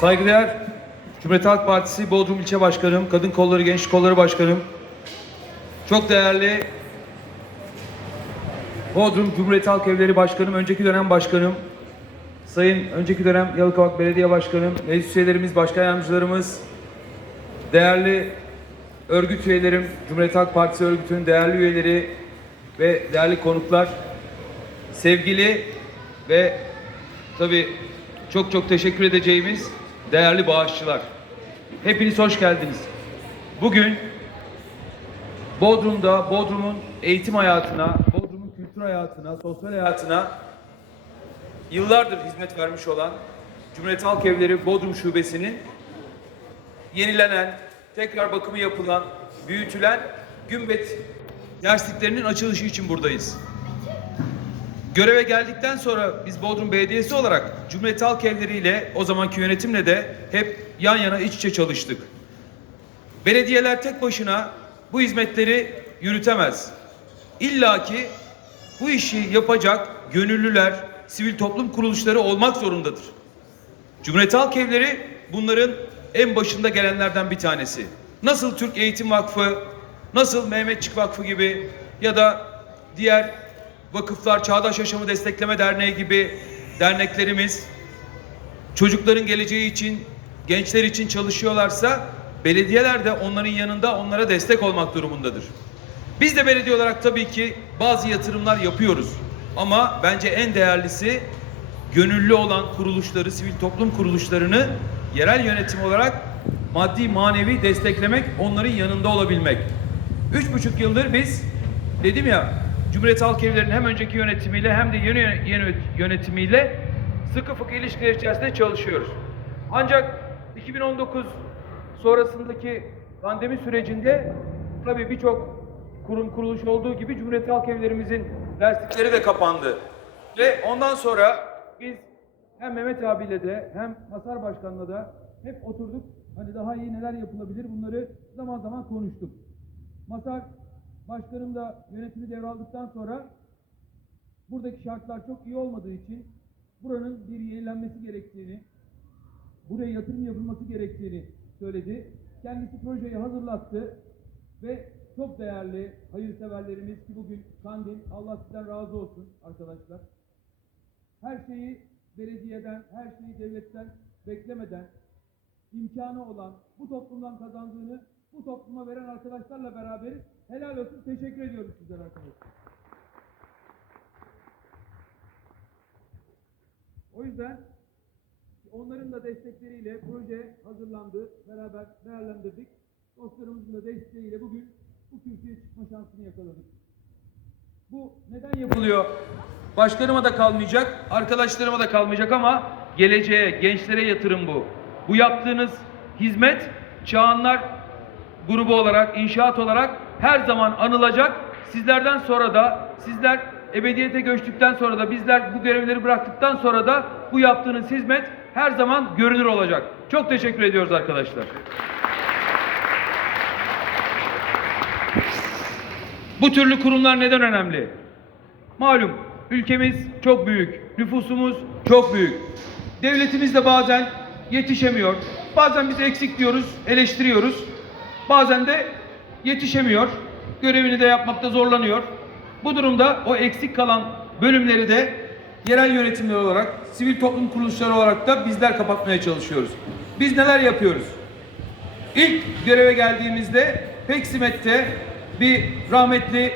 Saygıdeğer Cumhuriyet Halk Partisi Bodrum İlçe Başkanım, Kadın Kolları Gençlik Kolları Başkanım, çok değerli Bodrum Cumhuriyet Halk Evleri Başkanım, önceki dönem başkanım, Sayın önceki dönem Yalıkavak Belediye Başkanım, meclis üyelerimiz, başkan yardımcılarımız, değerli örgüt üyelerim, Cumhuriyet Halk Partisi örgütünün değerli üyeleri ve değerli konuklar, sevgili ve tabii çok çok teşekkür edeceğimiz değerli bağışçılar. Hepiniz hoş geldiniz. Bugün Bodrum'da, Bodrum'un eğitim hayatına, Bodrum'un kültür hayatına, sosyal hayatına yıllardır hizmet vermiş olan Cumhuriyet Halk Evleri Bodrum Şubesi'nin yenilenen, tekrar bakımı yapılan, büyütülen Gümbet dersliklerinin açılışı için buradayız. Göreve geldikten sonra biz Bodrum Belediyesi olarak Cumhuriyet Halk Evleri ile o zamanki yönetimle de hep yan yana iç içe çalıştık. Belediyeler tek başına bu hizmetleri yürütemez. İlla ki bu işi yapacak gönüllüler, sivil toplum kuruluşları olmak zorundadır. Cumhuriyet Halk Evleri bunların en başında gelenlerden bir tanesi. Nasıl Türk Eğitim Vakfı, nasıl Mehmetçik Vakfı gibi ya da diğer vakıflar, Çağdaş Yaşamı Destekleme Derneği gibi derneklerimiz çocukların geleceği için, gençler için çalışıyorlarsa belediyeler de onların yanında onlara destek olmak durumundadır. Biz de belediye olarak tabii ki bazı yatırımlar yapıyoruz. Ama bence en değerlisi gönüllü olan kuruluşları, sivil toplum kuruluşlarını yerel yönetim olarak maddi manevi desteklemek, onların yanında olabilmek. Üç buçuk yıldır biz dedim ya Cumhuriyet Halk Evleri'nin hem önceki yönetimiyle hem de yeni yeni yönetimiyle sıkı fıkı ilişkiler içerisinde çalışıyoruz. Ancak 2019 sonrasındaki pandemi sürecinde tabii birçok kurum kuruluş olduğu gibi Cumhuriyet Halk Evlerimizin derslikleri de kapandı. Ve ondan sonra biz hem Mehmet abiyle de hem Masar Başkan'la da hep oturduk. Hani daha iyi neler yapılabilir bunları zaman zaman konuştuk. Masar Başkanım da yönetimi devraldıktan sonra buradaki şartlar çok iyi olmadığı için buranın bir yenilenmesi gerektiğini, buraya yatırım yapılması gerektiğini söyledi. Kendisi projeyi hazırlattı ve çok değerli hayırseverlerimiz ki bugün Kandil, Allah sizden razı olsun arkadaşlar. Her şeyi belediyeden, her şeyi devletten beklemeden imkanı olan, bu toplumdan kazandığını bu topluma veren arkadaşlarla beraber helal olsun teşekkür ediyoruz sizlere arkadaşlar. O yüzden onların da destekleriyle proje hazırlandı, beraber değerlendirdik. Dostlarımızın da desteğiyle bugün bu kürsüye çıkma şansını yakaladık. Bu neden yapılıyor? Başkanıma da kalmayacak, arkadaşlarıma da kalmayacak ama geleceğe, gençlere yatırım bu. Bu yaptığınız hizmet Çağanlar grubu olarak, inşaat olarak her zaman anılacak. Sizlerden sonra da, sizler ebediyete göçtükten sonra da, bizler bu görevleri bıraktıktan sonra da bu yaptığınız hizmet her zaman görünür olacak. Çok teşekkür ediyoruz arkadaşlar. Bu türlü kurumlar neden önemli? Malum ülkemiz çok büyük, nüfusumuz çok büyük. Devletimiz de bazen yetişemiyor. Bazen biz eksik diyoruz, eleştiriyoruz. Bazen de yetişemiyor. Görevini de yapmakta zorlanıyor. Bu durumda o eksik kalan bölümleri de yerel yönetimler olarak, sivil toplum kuruluşları olarak da bizler kapatmaya çalışıyoruz. Biz neler yapıyoruz? İlk göreve geldiğimizde Peksimet'te bir rahmetli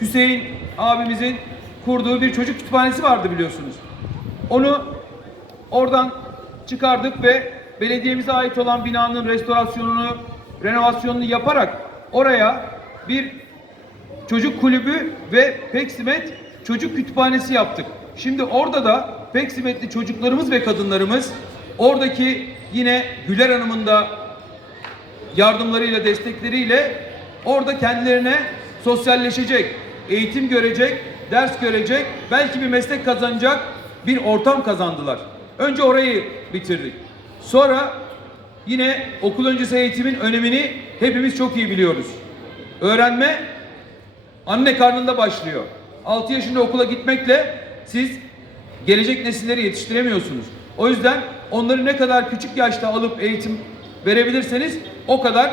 Hüseyin abimizin kurduğu bir çocuk kütüphanesi vardı biliyorsunuz. Onu oradan çıkardık ve belediyemize ait olan binanın restorasyonunu, renovasyonunu yaparak oraya bir çocuk kulübü ve Peksimet çocuk kütüphanesi yaptık. Şimdi orada da Peksimetli çocuklarımız ve kadınlarımız oradaki yine Güler Hanım'ın da yardımlarıyla, destekleriyle orada kendilerine sosyalleşecek, eğitim görecek, ders görecek, belki bir meslek kazanacak bir ortam kazandılar. Önce orayı bitirdik. Sonra yine okul öncesi eğitimin önemini hepimiz çok iyi biliyoruz. Öğrenme anne karnında başlıyor. 6 yaşında okula gitmekle siz gelecek nesilleri yetiştiremiyorsunuz. O yüzden onları ne kadar küçük yaşta alıp eğitim verebilirseniz o kadar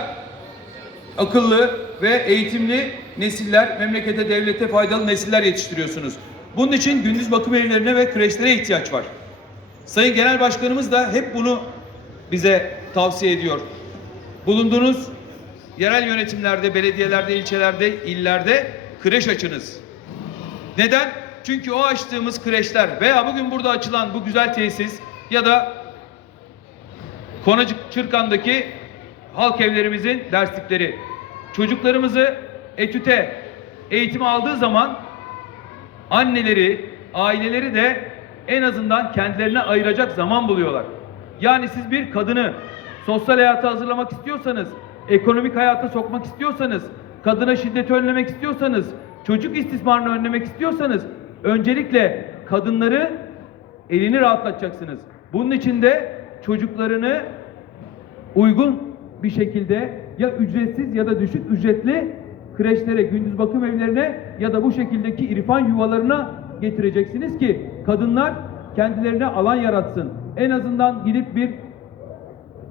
akıllı ve eğitimli nesiller, memlekete, devlete faydalı nesiller yetiştiriyorsunuz. Bunun için gündüz bakım evlerine ve kreşlere ihtiyaç var. Sayın Genel Başkanımız da hep bunu bize tavsiye ediyor. Bulunduğunuz yerel yönetimlerde, belediyelerde, ilçelerde, illerde kreş açınız. Neden? Çünkü o açtığımız kreşler veya bugün burada açılan bu güzel tesis ya da Konacık Çırkan'daki halk evlerimizin derslikleri çocuklarımızı etüte eğitim aldığı zaman anneleri, aileleri de en azından kendilerine ayıracak zaman buluyorlar. Yani siz bir kadını sosyal hayata hazırlamak istiyorsanız, ekonomik hayata sokmak istiyorsanız, kadına şiddeti önlemek istiyorsanız, çocuk istismarını önlemek istiyorsanız öncelikle kadınları elini rahatlatacaksınız. Bunun için de çocuklarını uygun bir şekilde ya ücretsiz ya da düşük ücretli kreşlere, gündüz bakım evlerine ya da bu şekildeki irfan yuvalarına getireceksiniz ki kadınlar kendilerine alan yaratsın. En azından gidip bir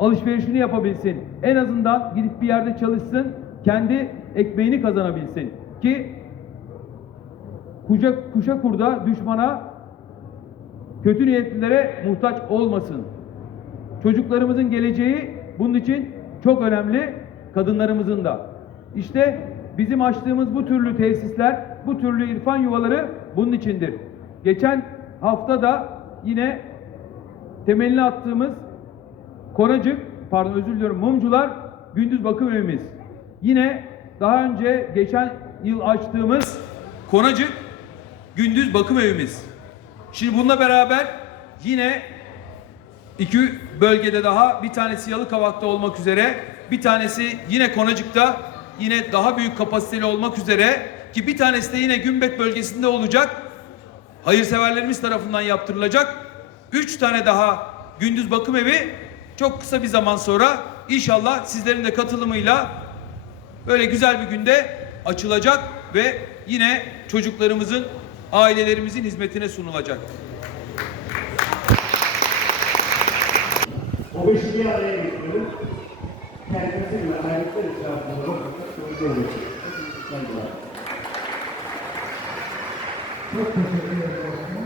alışverişini yapabilsin. En azından gidip bir yerde çalışsın, kendi ekmeğini kazanabilsin. Ki kuşa, kuşa kurda düşmana kötü niyetlilere muhtaç olmasın. Çocuklarımızın geleceği bunun için çok önemli, kadınlarımızın da. İşte bizim açtığımız bu türlü tesisler, bu türlü irfan yuvaları bunun içindir. Geçen hafta da yine temelini attığımız Konacık, pardon özür diliyorum, Mumcular Gündüz Bakım Evimiz. Yine daha önce geçen yıl açtığımız Konacık Gündüz Bakım Evimiz. Şimdi bununla beraber yine İki bölgede daha bir tanesi Yalıkavak'ta olmak üzere bir tanesi yine Konacık'ta yine daha büyük kapasiteli olmak üzere ki bir tanesi de yine Gümbet bölgesinde olacak. Hayırseverlerimiz tarafından yaptırılacak. Üç tane daha gündüz bakım evi çok kısa bir zaman sonra inşallah sizlerin de katılımıyla böyle güzel bir günde açılacak ve yine çocuklarımızın, ailelerimizin hizmetine sunulacak. O beşi bir araya getirelim. Kendisiyle ayrıklar etrafında. Çok teşekkür ederim.